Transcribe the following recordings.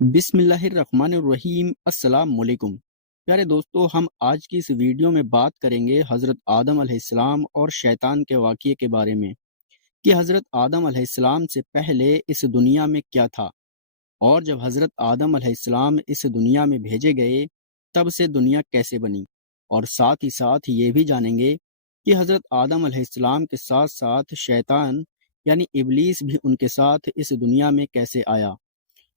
بسم اللہ الرحمن الرحیم۔ السلام علیکم پیارے دوستو، ہم آج کی اس ویڈیو میں بات کریں گے حضرت آدم علیہ السلام اور شیطان کے واقعے کے بارے میں کہ حضرت آدم علیہ السلام سے پہلے اس دنیا میں کیا تھا، اور جب حضرت آدم علیہ السلام اس دنیا میں بھیجے گئے تب سے دنیا کیسے بنی، اور ساتھ ہی ساتھ یہ بھی جانیں گے کہ حضرت آدم علیہ السلام کے ساتھ ساتھ شیطان یعنی ابلیس بھی ان کے ساتھ اس دنیا میں کیسے آیا،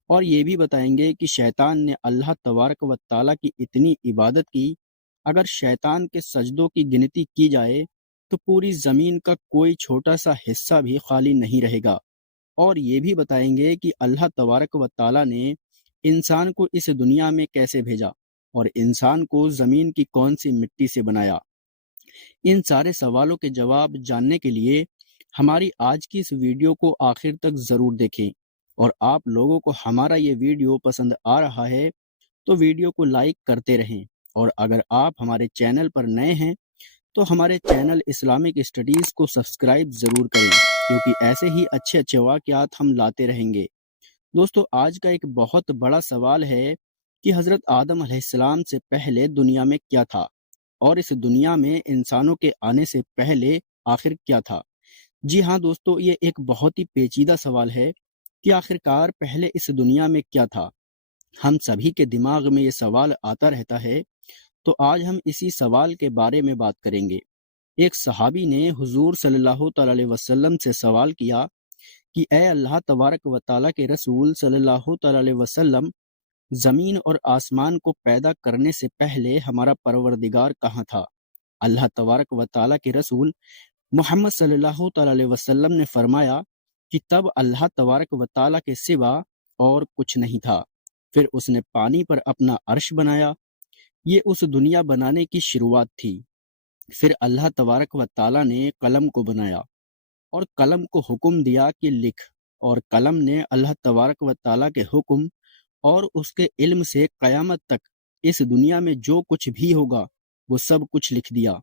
اور یہ بھی بتائیں گے کہ شیطان نے اللہ تبارک و تعالیٰ کی اتنی عبادت کی، اگر شیطان کے سجدوں کی گنتی کی جائے تو پوری زمین کا کوئی چھوٹا سا حصہ بھی خالی نہیں رہے گا، اور یہ بھی بتائیں گے کہ اللہ تبارک و تعالیٰ نے انسان کو اس دنیا میں کیسے بھیجا اور انسان کو زمین کی کون سی مٹی سے بنایا۔ ان سارے سوالوں کے جواب جاننے کے لیے ہماری آج کی اس ویڈیو کو آخر تک ضرور دیکھیں، اور آپ لوگوں کو ہمارا یہ ویڈیو پسند آ رہا ہے تو ویڈیو کو لائک کرتے رہیں، اور اگر آپ ہمارے چینل پر نئے ہیں تو ہمارے چینل اسلامک اسٹڈیز کو سبسکرائب ضرور کریں، کیونکہ ایسے ہی اچھے اچھے واقعات ہم لاتے رہیں گے۔ دوستو، آج کا ایک بہت بڑا سوال ہے کہ حضرت آدم علیہ السلام سے پہلے دنیا میں کیا تھا، اور اس دنیا میں انسانوں کے آنے سے پہلے آخر کیا تھا۔ جی ہاں دوستو، یہ ایک بہت ہی پیچیدہ سوال ہے کہ آخرکار پہلے اس دنیا میں کیا تھا۔ ہم سبھی کے دماغ میں یہ سوال آتا رہتا ہے، تو آج ہم اسی سوال کے بارے میں بات کریں گے۔ ایک صحابی نے حضور صلی اللہ تعالی علیہ وسلم سے سوال کیا کہ اے اللہ تبارک و تعالیٰ کے رسول صلی اللہ تعالی علیہ وسلم، زمین اور آسمان کو پیدا کرنے سے پہلے ہمارا پروردگار کہاں تھا؟ اللہ تبارک و تعالیٰ کے رسول محمد صلی اللہ تعالی علیہ وسلم نے فرمایا کہ تب اللہ تبارک و تعالیٰ کے سوا اور کچھ نہیں تھا، پھر اس نے پانی پر اپنا عرش بنایا، یہ اس دنیا بنانے کی شروعات تھی۔ پھر اللہ تبارک و تعالیٰ نے قلم کو بنایا اور قلم کو حکم دیا کہ لکھ، اور قلم نے اللہ تبارک و تعالیٰ کے حکم اور اس کے علم سے قیامت تک اس دنیا میں جو کچھ بھی ہوگا وہ سب کچھ لکھ دیا۔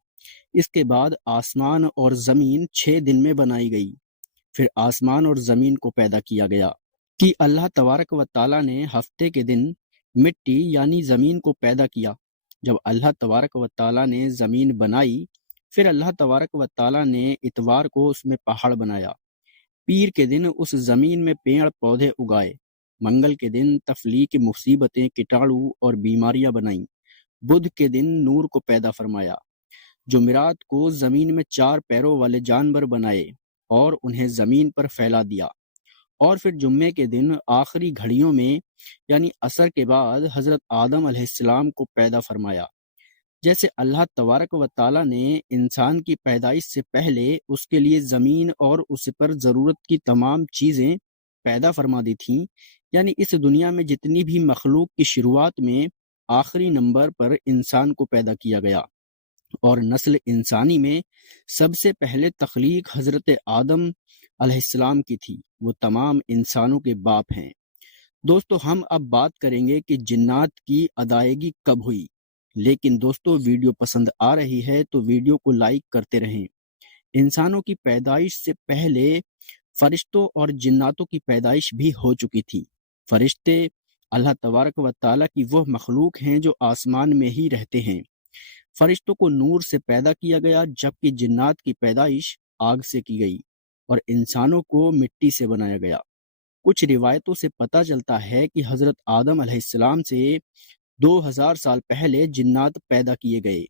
اس کے بعد آسمان اور زمین 6 دن میں بنائی گئی، پھر آسمان اور زمین کو پیدا کیا گیا کہ اللہ تبارک و تعالیٰ نے ہفتے کے دن مٹی یعنی زمین کو پیدا کیا۔ جب اللہ تبارک و تعالیٰ نے زمین بنائی، پھر اللہ تبارک و تعالیٰ نے اتوار کو اس میں پہاڑ بنایا، پیر کے دن اس زمین میں پیڑ پودے اگائے، منگل کے دن تفلیق مصیبتیں، کٹاڑو اور بیماریاں بنائیں، بدھ کے دن نور کو پیدا فرمایا، جمعرات کو زمین میں 4 پیروں والے جانور بنائے اور انہیں زمین پر پھیلا دیا، اور پھر جمعے کے دن آخری گھڑیوں میں یعنی عصر کے بعد حضرت آدم علیہ السلام کو پیدا فرمایا۔ جیسے اللہ تبارک و تعالیٰ نے انسان کی پیدائش سے پہلے اس کے لیے زمین اور اس پر ضرورت کی تمام چیزیں پیدا فرما دی تھیں، یعنی اس دنیا میں جتنی بھی مخلوق کی شروعات میں آخری نمبر پر انسان کو پیدا کیا گیا، اور نسل انسانی میں سب سے پہلے تخلیق حضرت آدم علیہ السلام کی تھی، وہ تمام انسانوں کے باپ ہیں۔ دوستو، ہم اب بات کریں گے کہ جنات کی ادائیگی کب ہوئی، لیکن دوستو ویڈیو پسند آ رہی ہے تو ویڈیو کو لائک کرتے رہیں۔ انسانوں کی پیدائش سے پہلے فرشتوں اور جناتوں کی پیدائش بھی ہو چکی تھی۔ فرشتے اللہ تبارک و تعالیٰ کی وہ مخلوق ہیں جو آسمان میں ہی رہتے ہیں۔ فرشتوں کو نور سے پیدا کیا گیا، جبکہ جنات کی پیدائش آگ سے کی گئی، اور انسانوں کو مٹی سے بنایا گیا۔ کچھ روایتوں سے پتہ چلتا ہے کہ حضرت آدم علیہ السلام سے 2000 سال پہلے جنات پیدا کیے گئے،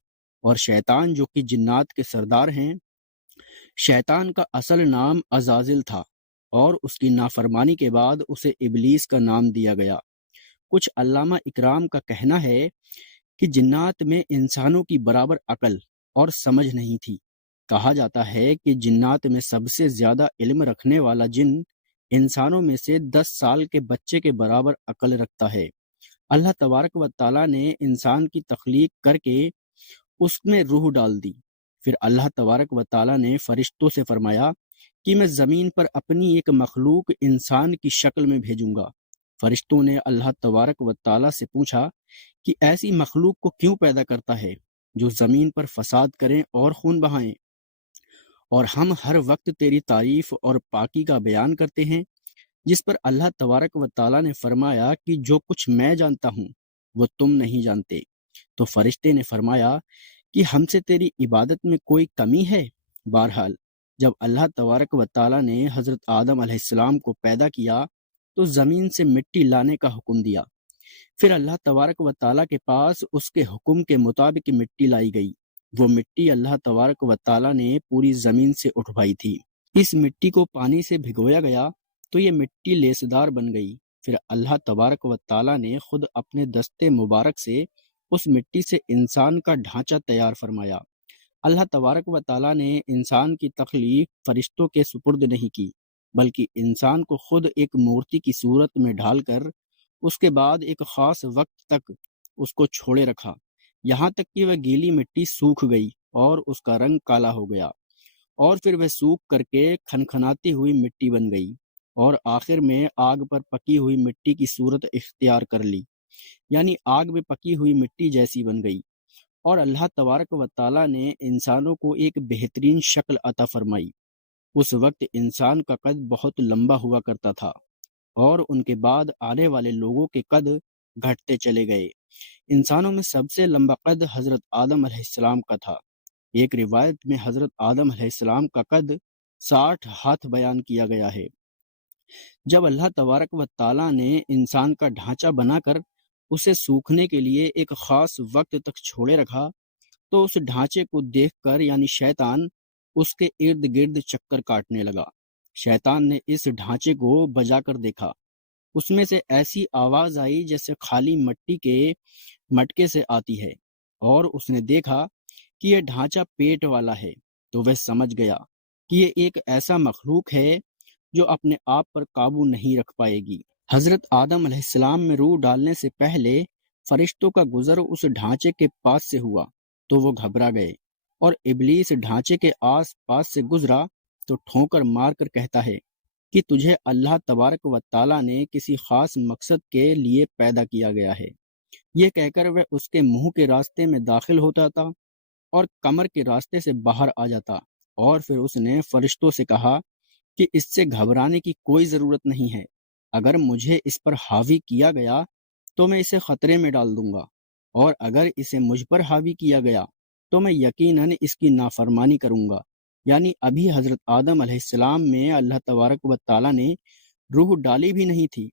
اور شیطان جو کہ جنات کے سردار ہیں، شیطان کا اصل نام عزازل تھا، اور اس کی نافرمانی کے بعد اسے ابلیس کا نام دیا گیا۔ کچھ علامہ اکرام کا کہنا ہے کہ جنات میں انسانوں کی برابر عقل اور سمجھ نہیں تھی۔ کہا جاتا ہے کہ جنات میں سب سے زیادہ علم رکھنے والا جن انسانوں میں سے 10 سال کے بچے کے برابر عقل رکھتا ہے۔ اللہ تبارک و تعالیٰ نے انسان کی تخلیق کر کے اس میں روح ڈال دی۔ پھر اللہ تبارک و تعالیٰ نے فرشتوں سے فرمایا کہ میں زمین پر اپنی ایک مخلوق انسان کی شکل میں بھیجوں گا۔ فرشتوں نے اللہ تبارک و تعالیٰ سے پوچھا کہ ایسی مخلوق کو کیوں پیدا کرتا ہے جو زمین پر فساد کریں اور خون بہائیں، اور ہم ہر وقت تیری تعریف اور پاکی کا بیان کرتے ہیں۔ جس پر اللہ تبارک و تعالیٰ نے فرمایا کہ جو کچھ میں جانتا ہوں وہ تم نہیں جانتے۔ تو فرشتے نے فرمایا کہ ہم سے تیری عبادت میں کوئی کمی ہے؟ بہرحال جب اللہ تبارک و تعالیٰ نے حضرت آدم علیہ السلام کو پیدا کیا تو زمین سے مٹی لانے کا حکم دیا۔ پھر اللہ تبارک و تعالیٰ کے پاس اس کے حکم کے مطابق مٹی لائی گئی۔ وہ مٹی اللہ تبارک و تعالیٰ نے پوری زمین سے اٹھوائی تھی۔ اس مٹی کو پانی سے بھگویا گیا تو یہ مٹی لیسدار بن گئی۔ پھر اللہ تبارک و تعالیٰ نے خود اپنے دستے مبارک سے اس مٹی سے انسان کا ڈھانچہ تیار فرمایا۔ اللہ تبارک و تعالیٰ نے انسان کی تخلیق فرشتوں کے سپرد نہیں کی، بلکہ انسان کو خود ایک مورتی کی صورت میں ڈھال کر اس کے بعد ایک خاص وقت تک اس کو چھوڑے رکھا، یہاں تک کہ وہ گیلی مٹی سوکھ گئی اور اس کا رنگ کالا ہو گیا، اور پھر وہ سوکھ کر کے کھنکھناتی ہوئی مٹی بن گئی، اور آخر میں آگ پر پکی ہوئی مٹی کی صورت اختیار کر لی، یعنی آگ میں پکی ہوئی مٹی جیسی بن گئی۔ اور اللہ تبارک و تعالیٰ نے انسانوں کو ایک بہترین شکل عطا فرمائی۔ اس وقت انسان کا قد بہت لمبا ہوا کرتا تھا، اور ان کے بعد آنے والے لوگوں کے قد گھٹتے چلے گئے۔ انسانوں میں سب سے لمبا قد حضرت آدم علیہ السلام کا تھا۔ ایک روایت میں حضرت آدم علیہ السلام کا قد 60 ہاتھ بیان کیا گیا ہے۔ جب اللہ تبارک و تعالیٰ نے انسان کا ڈھانچہ بنا کر اسے سوکھنے کے لیے ایک خاص وقت تک چھوڑے رکھا تو اس ڈھانچے کو دیکھ کر یعنی شیطان اس کے ارد گرد چکر کاٹنے لگا۔ شیطان نے اس ڈھانچے کو بجا کر دیکھا، اس میں سے ایسی آواز آئی جیسے خالی مٹی کے مٹکے سے آتی ہے، اور اس نے دیکھا کہ یہ ڈھانچہ پیٹ والا ہے، تو وہ سمجھ گیا کہ یہ ایک ایسا مخلوق ہے جو اپنے آپ پر قابو نہیں رکھ پائے گی۔ حضرت آدم علیہ السلام میں روح ڈالنے سے پہلے فرشتوں کا گزر اس ڈھانچے کے پاس سے ہوا تو وہ گھبرا گئے، اور ابلیس ڈھانچے کے آس پاس سے گزرا تو ٹھونکر مار کر کہتا ہے کہ تجھے اللہ تبارک و تعالیٰ نے کسی خاص مقصد کے لیے پیدا کیا گیا ہے۔ یہ کہہ کر وہ اس کے منہ کے راستے میں داخل ہوتا تھا اور کمر کے راستے سے باہر آ جاتا، اور پھر اس نے فرشتوں سے کہا کہ اس سے گھبرانے کی کوئی ضرورت نہیں ہے، اگر مجھے اس پر حاوی کیا گیا تو میں اسے خطرے میں ڈال دوں گا، اور اگر اسے مجھ پر حاوی کیا گیا تو میں یقیناً اس کی نافرمانی کروں گا۔ یعنی ابھی حضرت آدم علیہ السلام میں اللہ تبارک و تعالیٰ نے روح ڈالی بھی نہیں تھی،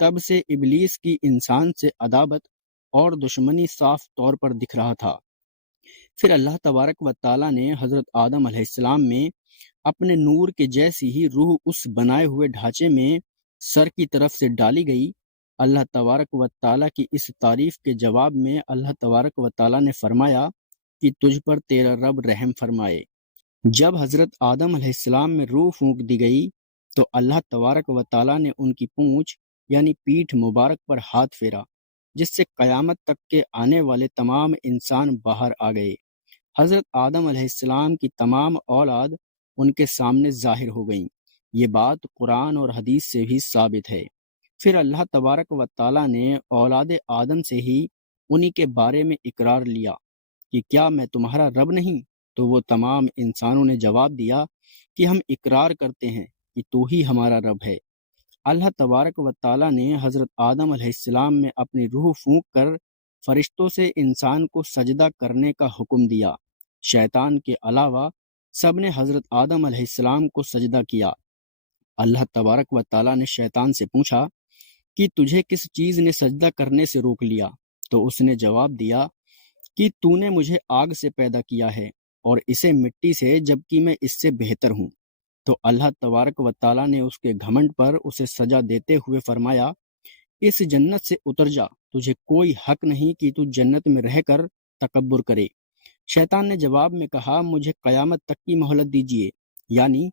تب سے ابلیس کی انسان سے عداوت اور دشمنی صاف طور پر دکھ رہا تھا۔ پھر اللہ تبارک و تعالیٰ نے حضرت آدم علیہ السلام میں اپنے نور کے جیسی ہی روح اس بنائے ہوئے ڈھانچے میں سر کی طرف سے ڈالی گئی۔ اللہ تبارک و تعالیٰ کی اس تعریف کے جواب میں اللہ تبارک و تعالیٰ نے فرمایا کہ تجھ پر تیرا رب رحم فرمائے۔ جب حضرت آدم علیہ السلام میں روح پھونک دی گئی تو اللہ تبارک و تعالیٰ نے ان کی پونچھ یعنی پیٹھ مبارک پر ہاتھ پھیرا، جس سے قیامت تک کے آنے والے تمام انسان باہر آ گئے۔ حضرت آدم علیہ السلام کی تمام اولاد ان کے سامنے ظاہر ہو گئیں۔ یہ بات قرآن اور حدیث سے بھی ثابت ہے۔ پھر اللہ تبارک و تعالیٰ نے اولاد آدم سے ہی انہی کے بارے میں اقرار لیا کہ کیا میں تمہارا رب نہیں؟ تو وہ تمام انسانوں نے جواب دیا کہ ہم اقرار کرتے ہیں کہ تو ہی ہمارا رب ہے۔ اللہ تبارک و تعالیٰ نے حضرت آدم علیہ السلام میں اپنی روح پھونک کر فرشتوں سے انسان کو سجدہ کرنے کا حکم دیا۔ شیطان کے علاوہ سب نے حضرت آدم علیہ السلام کو سجدہ کیا۔ اللہ تبارک و تعالیٰ نے شیطان سے پوچھا کہ تجھے کس چیز نے سجدہ کرنے سے روک لیا؟ تو اس نے جواب دیا کہ تو نے مجھے آگ سے پیدا کیا ہے اور اسے مٹی سے، جبکہ میں اس سے بہتر ہوں۔ تو اللہ تبارک و تعالیٰ نے اس کے گھمنڈ پر اسے سزا دیتے ہوئے فرمایا، اس جنت سے اتر جا، تجھے کوئی حق نہیں کہ تو جنت میں رہ کر تکبر کرے۔ شیطان نے جواب میں کہا، مجھے قیامت تک کی مہلت دیجیے، یعنی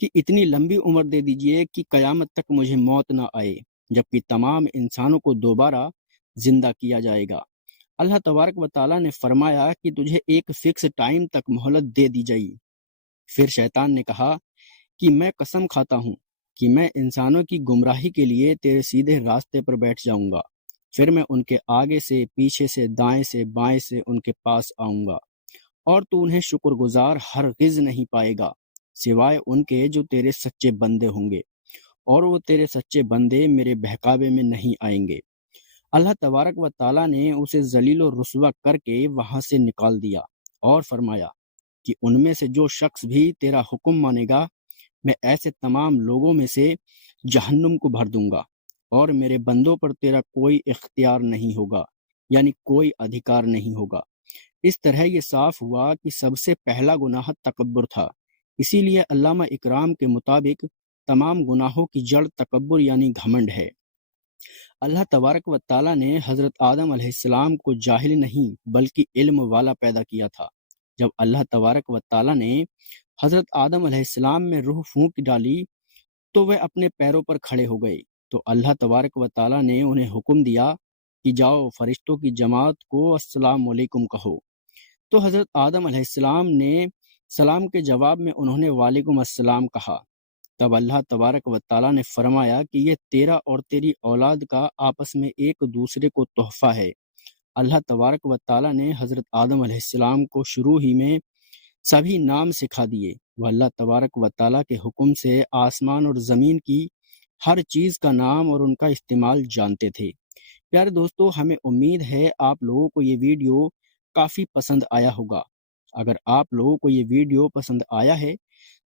کہ اتنی لمبی عمر دے دیجیے کہ قیامت تک مجھے موت نہ آئے، جبکہ تمام انسانوں کو دوبارہ زندہ کیا جائے گا۔ اللہ تبارک و تعالیٰ نے فرمایا کہ تجھے ایک فکس ٹائم تک مہلت دے دی جائے۔ پھر شیطان نے کہا کہ میں قسم کھاتا ہوں کہ میں انسانوں کی گمراہی کے لیے تیرے سیدھے راستے پر بیٹھ جاؤں گا، پھر میں ان کے آگے سے، پیچھے سے، دائیں سے، بائیں سے ان کے پاس آؤں گا، اور تو انہیں شکر گزار ہرگز نہیں پائے گا سوائے ان کے جو تیرے سچے بندے ہوں گے۔ اور وہ تیرے سچے بندے میرے بہکاوے میں نہیں آئیں گے۔ اللہ تبارک و تعالیٰ نے اسے ذلیل و رسوا کر کے وہاں سے نکال دیا اور فرمایا کہ ان میں سے جو شخص بھی تیرا حکم مانے گا میں ایسے تمام لوگوں میں سے جہنم کو بھر دوں گا، اور میرے بندوں پر تیرا کوئی اختیار نہیں ہوگا، یعنی کوئی ادھیکار نہیں ہوگا۔ اس طرح یہ صاف ہوا کہ سب سے پہلا گناہ تکبر تھا، اسی لیے علامہ اکرام کے مطابق تمام گناہوں کی جڑ تکبر یعنی گھمنڈ ہے۔ اللہ تبارک و تعالیٰ نے حضرت آدم علیہ السلام کو جاہل نہیں بلکہ علم والا پیدا کیا تھا۔ جب اللہ تبارک و تعالیٰ نے حضرت آدم علیہ السلام میں روح پھونک ڈالی تو وہ اپنے پیروں پر کھڑے ہو گئے، تو اللہ تبارک و تعالیٰ نے انہیں حکم دیا کہ جاؤ فرشتوں کی جماعت کو السلام علیکم کہو۔ تو حضرت آدم علیہ السلام نے سلام کے جواب میں انہوں نے وعلیکم السلام کہا۔ تب اللہ تبارک و تعالیٰ نے فرمایا کہ یہ تیرا اور تیری اولاد کا آپس میں ایک دوسرے کو تحفہ ہے۔ اللہ تبارک و تعالیٰ نے حضرت آدم علیہ السلام کو شروع ہی میں سبھی نام سکھا دیے۔ وہ اللہ تبارک و تعالیٰ کے حکم سے آسمان اور زمین کی ہر چیز کا نام اور ان کا استعمال جانتے تھے۔ پیارے دوستو، ہمیں امید ہے آپ لوگوں کو یہ ویڈیو کافی پسند آیا ہوگا۔ اگر آپ لوگوں کو یہ ویڈیو پسند آیا ہے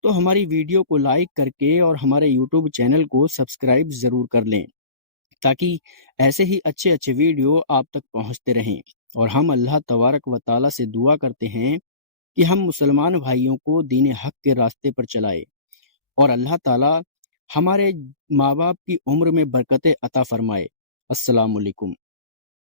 تو ہماری ویڈیو کو لائک کر کے اور ہمارے یوٹیوب چینل کو سبسکرائب ضرور کر لیں تاکہ ایسے ہی اچھے اچھے ویڈیو آپ تک پہنچتے رہیں۔ اور ہم اللہ تبارک و تعالیٰ سے دعا کرتے ہیں کہ ہم مسلمان بھائیوں کو دین حق کے راستے پر چلائے، اور اللہ تعالیٰ ہمارے ماں باپ کی عمر میں برکتیں عطا فرمائے۔ السلام علیکم۔